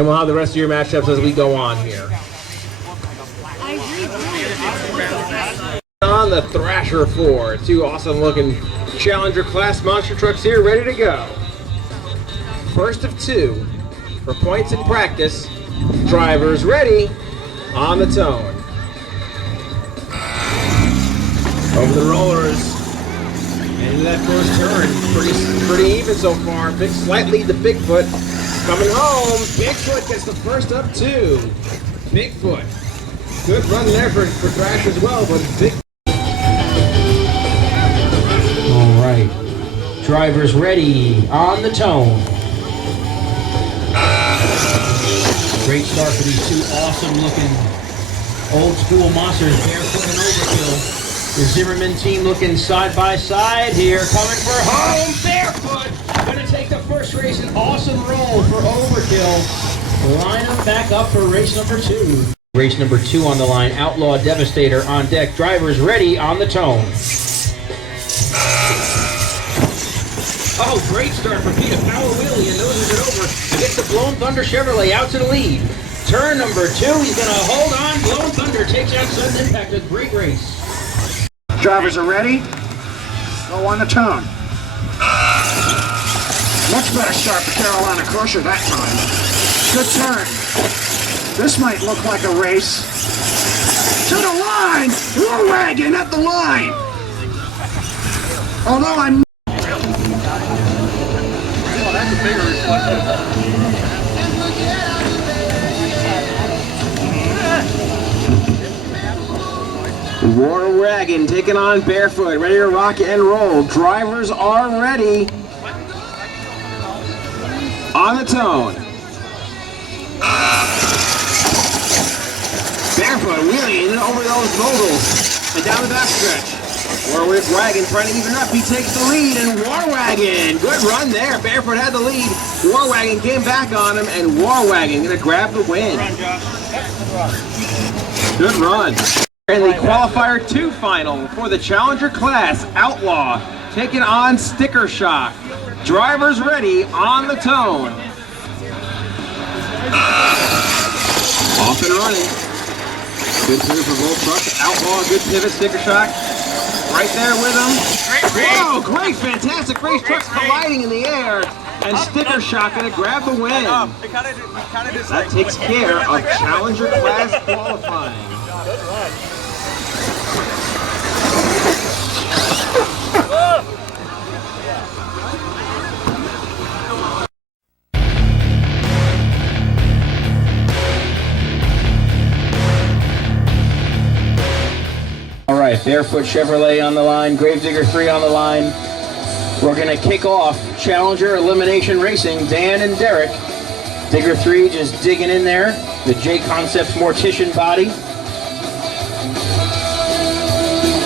And we'll have the rest of your matchups as we go on here. On the Thrasher 4, two awesome looking Challenger class monster trucks here ready to go. First of two for points in practice. Drivers ready on the tone. Over the rollers. And that first turn, pretty even so far. Slightly to Bigfoot. Coming home, Bigfoot gets the first up two. Bigfoot. Good run there for Thrash as well, but Big. All right. Drivers ready on the tone. Great start for these two awesome looking old school monsters, Barefoot and Overkill. The Zimmerman team looking side by side here, coming for home. Barefoot gonna take the first race, an awesome roll for Overkill. Line them back up for race number two. Race number two on the line, Outlaw Devastator on deck. Drivers ready on the tone. Oh, great start for Peter. Power wheelie and noses it over. Gets the Blown Thunder Chevrolet out to the lead. Turn number two, he's gonna hold on. Blown Thunder takes out Sudden Impact. A great race. Drivers are ready. Go on the tone. Much better start for Carolina Crusher that time. Good turn. This might look like a race. To the line! War Wagon at the line! Although I'm... Oh, that's a bigger reflection. War Wagon taking on Barefoot, ready to rock and roll. Drivers are ready. On the tone. Barefoot wheeling over those moguls and down the backstretch. War Wagon trying to even up. He takes the lead, and War Wagon, good run there. Barefoot had the lead. War Wagon came back on him, and War Wagon gonna grab the win. Good run. And the Qualifier 2 final for the Challenger class, Outlaw taking on Sticker Shock. Drivers ready on the tone. Off and running. Good pivot for both trucks. Outlaw, good pivot. Sticker Shock right there with him. Whoa, great, fantastic race. Trucks colliding in the air. And Sticker Shock gonna grab the win. That takes care of Challenger class qualifying. All right, Barefoot Chevrolet on the line, Gravedigger 3 on the line. We're gonna kick off Challenger Elimination Racing. Dan and Derek. Digger 3 just digging in there. The J Concepts Mortician body.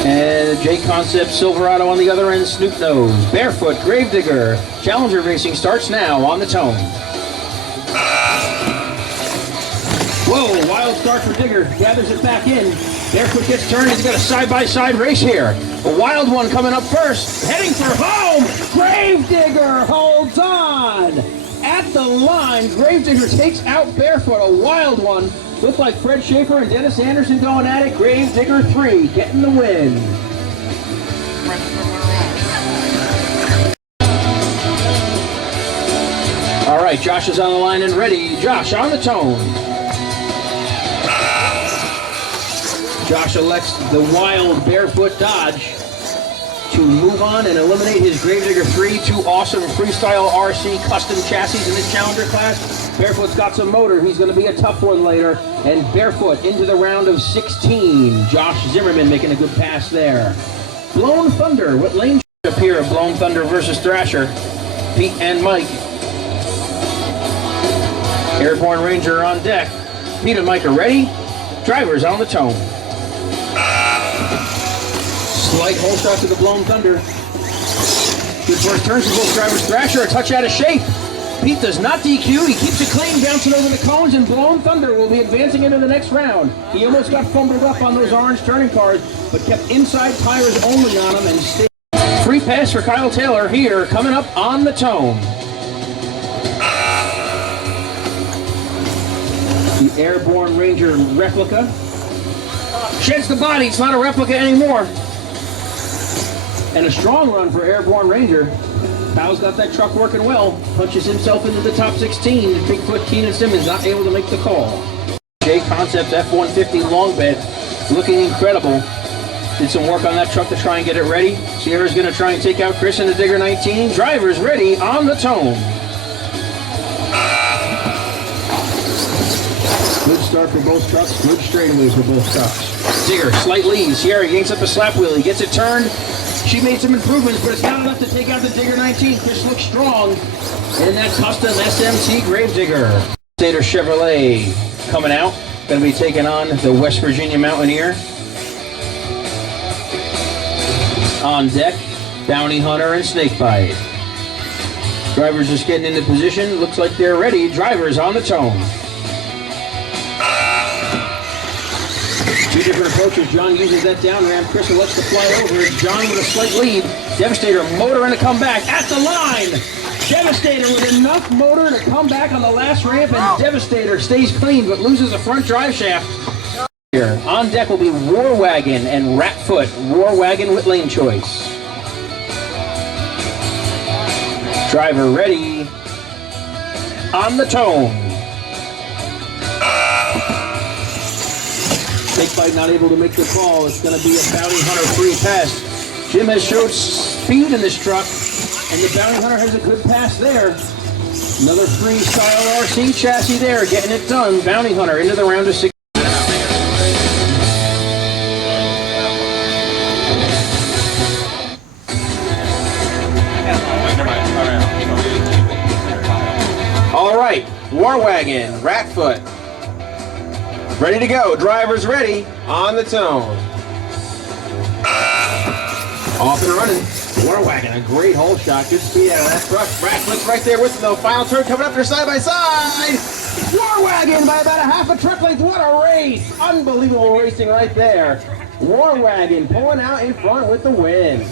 And J Concepts Silverado on the other end, Snoop Nose. Barefoot, Gravedigger. Challenger Racing starts now on the tone. Whoa, wild start for Digger. Gathers it back in. Barefoot gets turned. He's got a side-by-side race here. A wild one coming up first. Heading for home. Gravedigger holds on. At the line, Gravedigger takes out Barefoot. A wild one. Looked like Fred Schaefer and Dennis Anderson going at it. Gravedigger 3 getting the win. All right, Josh is on the line and ready. Josh on the tone. Josh elects the wild Barefoot Dodge to move on and eliminate his Gravedigger 3, two awesome freestyle RC custom chassis in this Challenger class. Barefoot's got some motor. He's going to be a tough one later. And Barefoot into the round of 16. Josh Zimmerman making a good pass there. Blown Thunder. What lane up here of Blown Thunder versus Thrasher? Pete and Mike. Airborne Ranger on deck. Pete and Mike are ready. Drivers on the tone. Slight hole shot to the Blown Thunder. Good first turns for both drivers. Thrasher a touch out of shape. Pete does not DQ. He keeps it clean, bouncing over the cones, and Blown Thunder will be advancing into the next round. He almost got fumbled up on those orange turning cars, but kept inside tires only on him and stayed. Free pass for Kyle Taylor here, coming up on the tone. Airborne Ranger replica. Sheds the body, it's not a replica anymore. And a strong run for Airborne Ranger. Powell's got that truck working well. Punches himself into the top 16. Bigfoot Keenan Simmons not able to make the call. J Concepts F-150 long bed, looking incredible. Did some work on that truck to try and get it ready. Sierra's going to try and take out Chris in the Digger 19. Drivers ready on the tone. Good start for both trucks. Good straightaways for both trucks. Digger, slight lead. Sierra yanks up a slap wheel. He gets it turned. She made some improvements, but it's not enough to take out the Digger 19. Chris looks strong in that custom SMT Gravedigger. Stater Chevrolet coming out. Going to be taking on the West Virginia Mountaineer. On deck, Bounty Hunter and Snakebite. Drivers just getting into position. Looks like they're ready. Drivers on the tone. Two different approaches. John uses that down ramp. Chris lets the fly over. John with a slight lead. Devastator motor and a comeback at the line. Devastator with enough motor to come back on the last ramp, and Devastator stays clean but loses a front drive shaft. Here on deck will be War Wagon and Ratfoot. War Wagon with lane choice. Driver ready on the tone. Snakebite not able to make the call. It's going to be a Bounty Hunter free pass. Jim has showed speed in this truck, and the Bounty Hunter has a good pass there. Another freestyle RC chassis there, getting it done. Bounty Hunter into the round of 6. All right, War Wagon, Ratfoot. Ready to go. Drivers ready on the tone. Off and running. War Wagon, a great hole shot. Good speed out of that truck. Ratfoot's right there with them, though. Final turn coming up there side by side. War Wagon by about a half a truck length. What a race. Unbelievable racing right there. War Wagon pulling out in front with the win.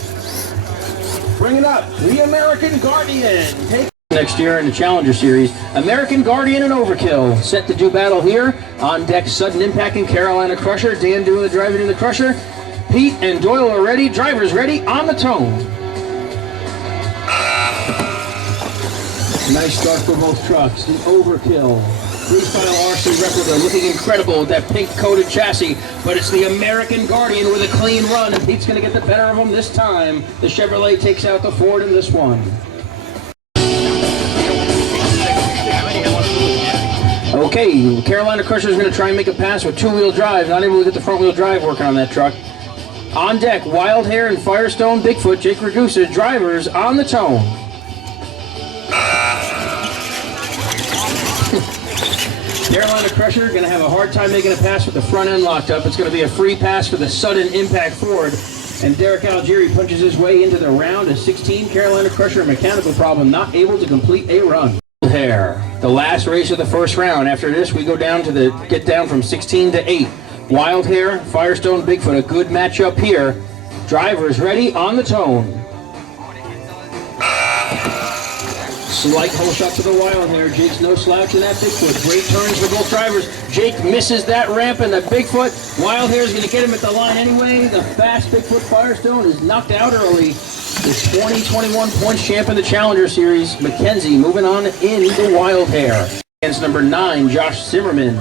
Bringing up the American Guardian. Next year in the Challenger Series, American Guardian and Overkill set to do battle here. On deck, Sudden Impact and Carolina Crusher. Dan doing the driving in the Crusher. Pete and Doyle are ready. Drivers ready on the tone. Nice start for both trucks. The Overkill Freestyle RC replica looking incredible with that pink coated chassis, but it's the American Guardian with a clean run, and Pete's going to get the better of him this time. The Chevrolet takes out the Ford in this one. Okay, Carolina Crusher is going to try and make a pass with two-wheel drive. Not able to get the front-wheel drive working on that truck. On deck, Wild Hair and Firestone Bigfoot, Jake Ragusa, drivers on the tone. Carolina Crusher going to have a hard time making a pass with the front end locked up. It's going to be a free pass for the Sudden Impact Ford. And Derek Algieri punches his way into the round of 16. Carolina Crusher, a mechanical problem, not able to complete a run. Hair, the last race of the first round. After this, we go down to get down from 16 to 8. Wild Hair, Firestone Bigfoot, a good matchup here. Drivers ready on the tone. Slight hole shot to the Wild Hair. Jake's no slouch in that Bigfoot. Great turns for both drivers. Jake misses that ramp, and the Bigfoot. Wild Hair is going to get him at the line anyway. The fast Bigfoot Firestone is knocked out early. The 2021 points champ in the Challenger Series, Mackenzie, moving on in the Wild Hair. Against number 9, Josh Zimmerman.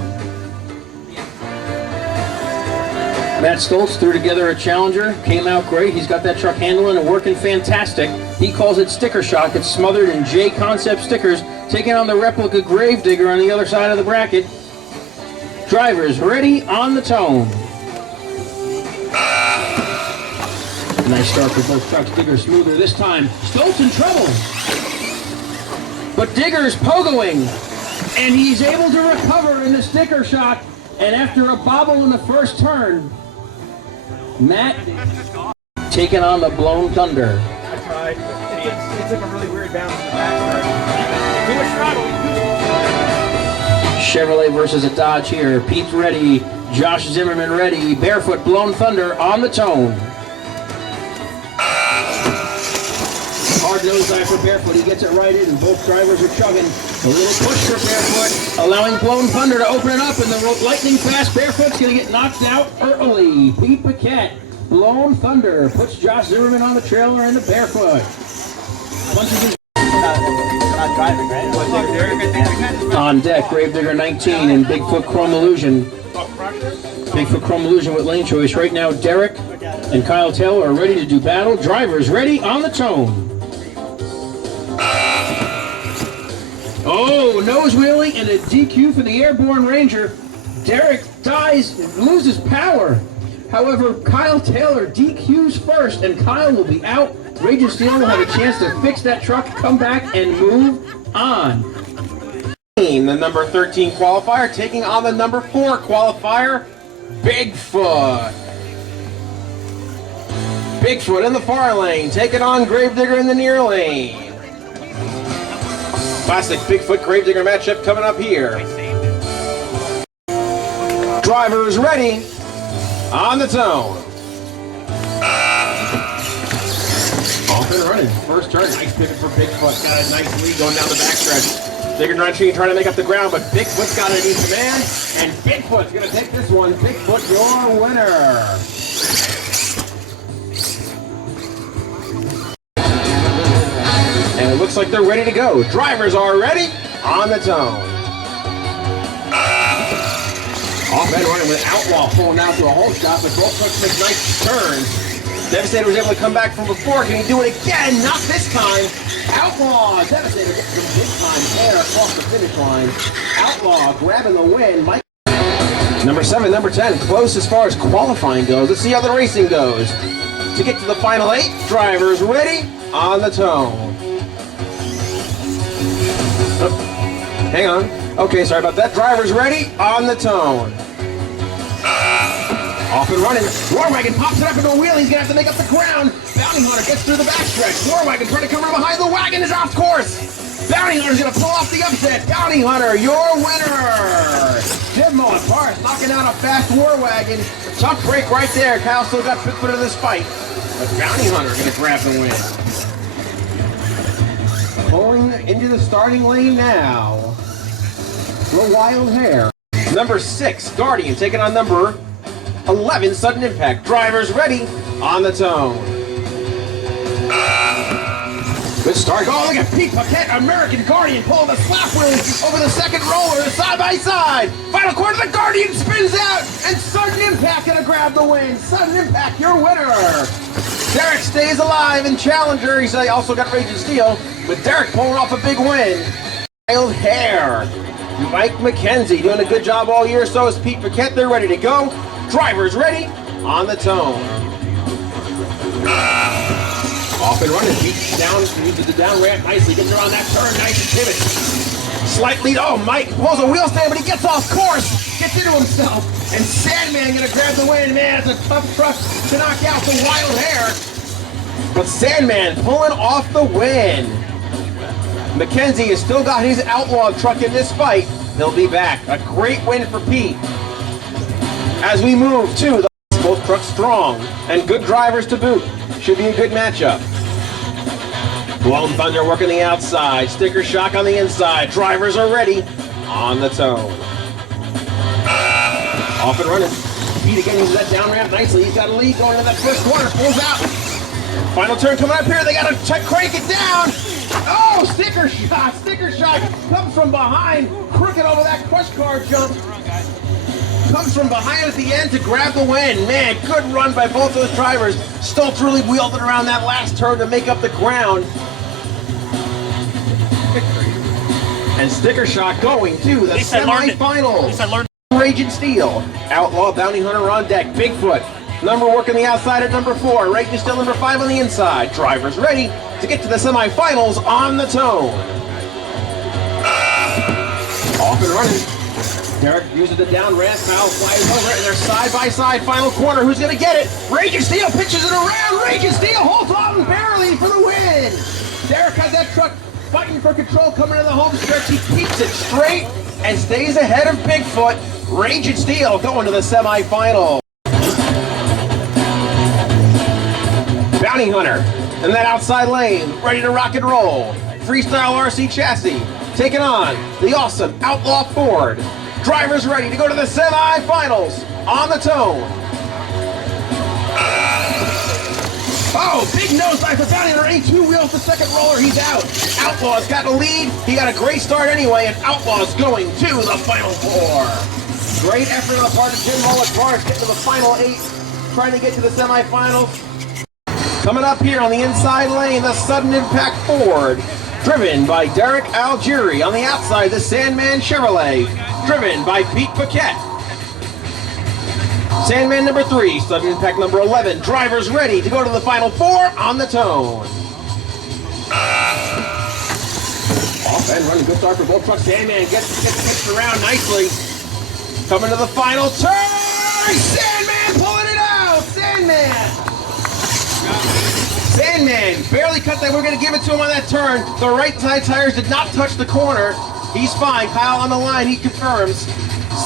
Matt Stoltz threw together a Challenger, came out great. He's got that truck handling and working fantastic. He calls it sticker shock. It's smothered in J Concept stickers, taking on the replica Gravedigger on the other side of the bracket. Drivers ready on the tone. Nice start for both trucks. Digger smoother this time. Stoltz in trouble. But Digger's pogoing, and he's able to recover in the sticker shock. And after a bobble in the first turn, Matt taking on the Blown Thunder. I tried, but it took a really weird bounce in the back. Chevrolet versus a Dodge here. Pete's ready. Josh Zimmerman ready. Barefoot Blown Thunder on the tone. Hard nosedive for Barefoot. He gets it right in, and both drivers are chugging. A little push for Barefoot, allowing Blown Thunder to open it up, and the lightning fast Barefoot's going to get knocked out early. Pete Paquette, Blown Thunder, puts Josh Zimmerman on the trailer and the Barefoot. Punches his Not driving, right? on deck, Gravedigger 19 and Bigfoot Chrome Illusion. Bigfoot Chrome Illusion with lane choice. Right now, Derek and Kyle Taylor are ready to do battle. Drivers ready on the tone. Oh, nose wheelie and a DQ for the Airborne Ranger. Derek dies, loses power. However, Kyle Taylor DQs first, and Kyle will be out. Raging Steel will have a chance to fix that truck, come back, and move on. The number 13 qualifier taking on the number 4 qualifier, Bigfoot. Bigfoot in the far lane, taking on Gravedigger in the near lane. Classic Bigfoot Gravedigger matchup coming up here. Drivers ready, on the tone. Off and running, first turn, nice pivot for Bigfoot. Got a nice lead going down the backstretch. Digger trying to make up the ground, but Bigfoot's got it in command, and Bigfoot's going to take this one. Bigfoot, your winner. And it looks like they're ready to go. Drivers are ready, on the tone. Off and running with Outlaw pulling out to a hole shot, but both trucks make nice turns. Devastator was able to come back from before. Can he do it again? Not this time. Outlaw. Devastator gets some big time air across the finish line. Outlaw grabbing the win. Mike. Number 7, number 10, close as far as qualifying goes. Let's see how the racing goes. To get to the final 8, drivers ready, on the tone. Oh, hang on. Okay, sorry about that. Drivers ready, on the tone. Off and running. Warwagon pops it up into a wheel. He's going to have to make up the ground. Bounty Hunter gets through the backstretch. Warwagon trying to come from behind. The wagon is off course. Bounty Hunter's going to pull off the upset. Bounty Hunter, your winner. Jim Parse knocking out a fast Warwagon. Tough break right there. Kyle still got Bigfoot in this fight. But Bounty Hunter going to grab the win. Pulling into the starting lane now. The Wild Hair. Number 6, Guardian, taking on number 11, Sudden Impact. Drivers ready, on the tone. Good start. Oh, look at Pete Paquette, American Guardian, pulling the slap wheel over the second roller, side by side. Final quarter, the Guardian spins out, and Sudden Impact gonna grab the win. Sudden Impact, your winner. Derek stays alive in Challenger. He's also got Raging Steel, with Derek pulling off a big win. Wild Hair. Mike McKenzie doing a good job all year. So is Pete Paquette. They're ready to go. Drivers ready, on the tone. Off and running, Pete down, uses the down ramp nicely, gets around that turn, nice and pivot. Slight lead, oh, Mike pulls a wheel stand, but he gets off course, gets into himself, and Sandman gonna grab the win. Man, it's a tough truck to knock out the Wild Hair. But Sandman pulling off the win. McKenzie has still got his Outlaw truck in this fight. He'll be back. A great win for Pete. As we move to the both trucks strong and good drivers to boot. Should be a good matchup. Blown Thunder working the outside. Sticker Shock on the inside. Drivers are ready, on the tone. Off and running. Pete again uses that down ramp nicely. He's got a lead going into that first corner. Pulls out. Final turn coming up here. They got to crank it down. Oh, Sticker Shock. Sticker Shock comes from behind. Crooked over that crush car jump. Comes from behind at the end to grab the win. Man, good run by both those drivers. Stoltz really wheeled it around that last turn to make up the ground. And Sticker Shock going to the semifinals. Raging Steel. Outlaw, Bounty Hunter on deck. Bigfoot. Number working the outside at number 4. Raging Steel number 5 on the inside. Drivers ready to get to the semifinals, on the tone. Off and running. Derek uses the down ramp, Kyle flies over, and they're side-by-side, final corner. Who's going to get it? Raging Steel pitches it around. Raging Steel holds on barely for the win. Derek has that truck fighting for control coming to the home stretch. He keeps it straight and stays ahead of Bigfoot. Raging Steel going to the semifinal. Bounty Hunter in that outside lane, ready to rock and roll. Freestyle RC chassis, taking on the awesome Outlaw Ford. Drivers ready to go to the semi-finals on the tone. Oh, big nosedive for Bounty underneath 2 wheels, the second roller, he's out. Outlaw's got the lead. He got a great start anyway, and Outlaw's going to the final 4. Great effort on the part of Jim Mullet Cars, getting to the final 8, trying to get to the semifinals. Coming up here on the inside lane, the sudden impact Ford, driven by Derek Algieri. On the outside, the Sandman Chevrolet, driven by Pete Paquette. Sandman number 3, sudden impact number 11. Drivers ready to go to the final 4 on the tone. Off and running, good start for both trucks. Sandman gets pitched around nicely. Coming to the final turn. Sandman pulling it out. Sandman barely cut that. We're going to give it to him on that turn. The right side tires did not touch the corner. He's fine. Kyle on the line. He confirms.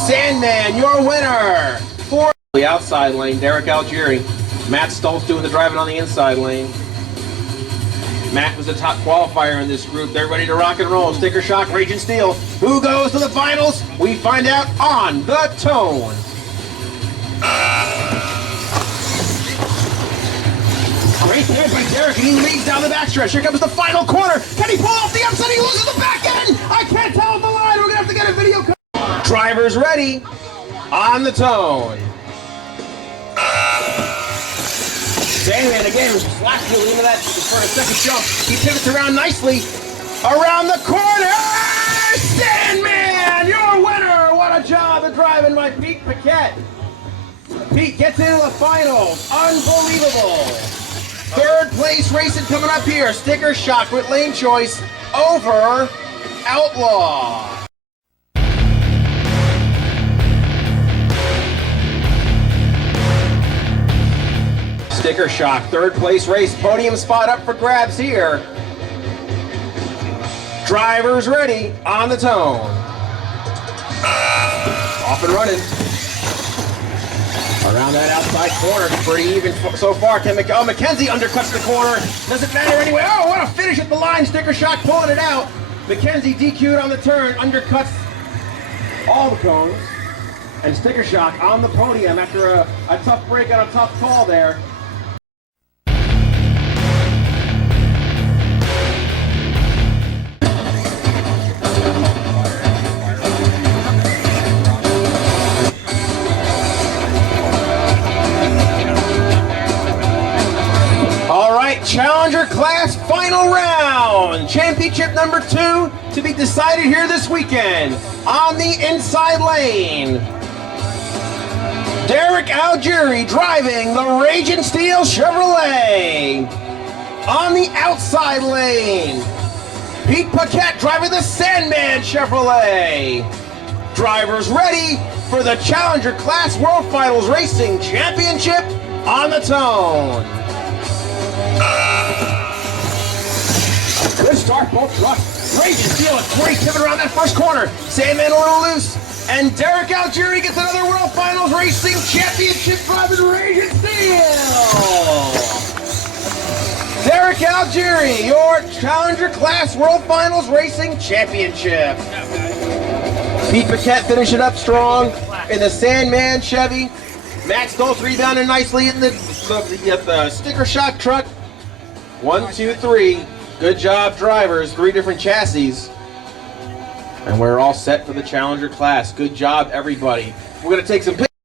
Sandman, your winner. For the outside lane, Derek Algieri. Matt Stoltz doing the driving on the inside lane. Matt was the top qualifier in this group. They're ready to rock and roll. Sticker Shock, Raging Steel. Who goes to the finals? We find out on the tone. Great pivot by Derek, and he leads down the backstretch. Here comes the final corner. Can he pull off the upset? He loses the back end. I can't tell at the line. We're going to have to get a video. Drivers ready on the tone. Sandman again was flat wheeling into that for a second jump. He pivots around nicely. Around the corner. Sandman, your winner. What a job of driving by Pete Paquette. Pete gets into the finals. Unbelievable. Third place racing coming up here. Sticker Shock with lane choice over Outlaw. Sticker Shock, third place race, podium spot up for grabs here. Drivers ready on the tone. Off and running. Around that outside corner, pretty even so far. McKenzie undercuts the corner. Doesn't matter anyway. Oh, what a finish at the line. Sticker Shock pulling it out. McKenzie DQ'd on the turn, undercuts all the cones. And Sticker Shock on the podium after a tough break on a tough call there. Challenger class final round. Championship number 2 to be decided here this weekend. On the inside lane, Derek Algieri driving the Raging Steel Chevrolet. On the outside lane, Pete Paquette driving the Sandman Chevrolet. Drivers ready for the Challenger Class World Finals Racing Championship on the tone. Good start, both trucks. Raging Steel, a great pivot around that first corner. Sandman a little loose. And Derek Algieri gets another World Finals Racing Championship driving Raging Steel. Derek Algieri, your Challenger Class World Finals Racing Championship. Pete Paquette finishing up strong in the Sandman Chevy. Matt Stoltz rebounding nicely in the Sticker Shock truck. 1, 2, 3. Good job, drivers. 3 different chassis. And we're all set for the Challenger class. Good job, everybody. We're going to take some pictures.